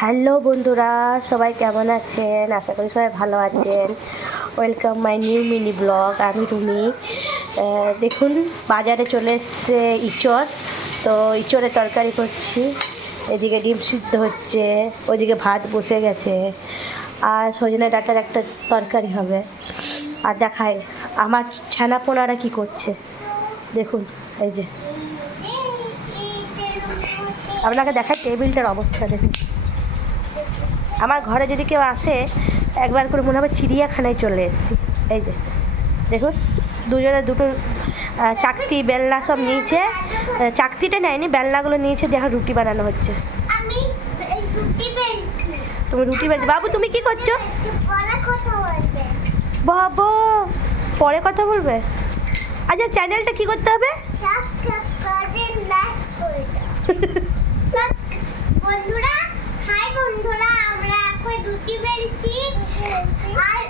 Hello বন্ধুরা, সবাই কেমন আছেন? আশা করি সবাই ভালো আছেন। Welcome my new mini blog. আমি রুমি। দেখুন, বাজারে চলে এসছে ইঁচড়। তো ইঁচড়ের তরকারি করছি। এদিকে ডিম সিদ্ধ হচ্ছে, ওইদিকে ভাত বসে গেছে, আর সজনে ডাঁটার একটা তরকারি হবে। আর দেখায় আমার ছানাপোনারা কি করছে, দেখুন। এই যে আপনাকে দেখায় টেবিলটার অবস্থা দেখুন। আমার ঘরে যদি কেউ আসে একবার করে মনে হবে চিড়িয়াখানায় চলে এসেছি। এই যে দেখুন, দুজনে দুটো চাকতি বেলনা সব নিয়েছে। চাকতিটা নেয়নি, বেলনাগুলো নিয়েছে, দেখো রুটি বানানো হচ্ছে। তুমি রুটি বেলছো? বাবু তুমি কি করছো? বাবা পরে কথা বলবে? আচ্ছা, চ্যানেলটা কি করতে হবে? বন্ধুরা, হাই বন্ধুরা, আমরা এখন রুটি বেলছি। আর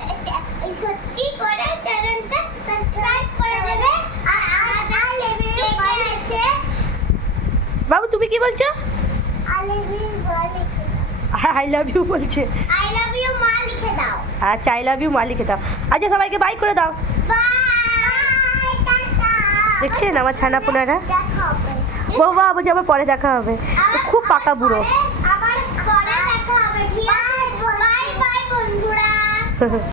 সত্যি করে চ্যানেলটা সাবস্ক্রাইব করে দেবে। আর আমাদের লেভেলে আছে। বাবু তুমি কি বলছো? আই লাভ ইউ বলছে। আই লাভ ইউ মা লিখে দাও। আচ্ছা, আই লাভ ইউ মা লিখে দাও। আচ্ছা, সবাইকে বাই করে দাও। Bye, tata. দেখছেন আমার ছানাপোনারা? দেখা হবে। বাবা বলছে আবার পরে দেখা হবে। খুব পাকা বুড়ো। আবার পরে দেখা হবে। ঠিক আছে, বাই বাই বন্ধুরা।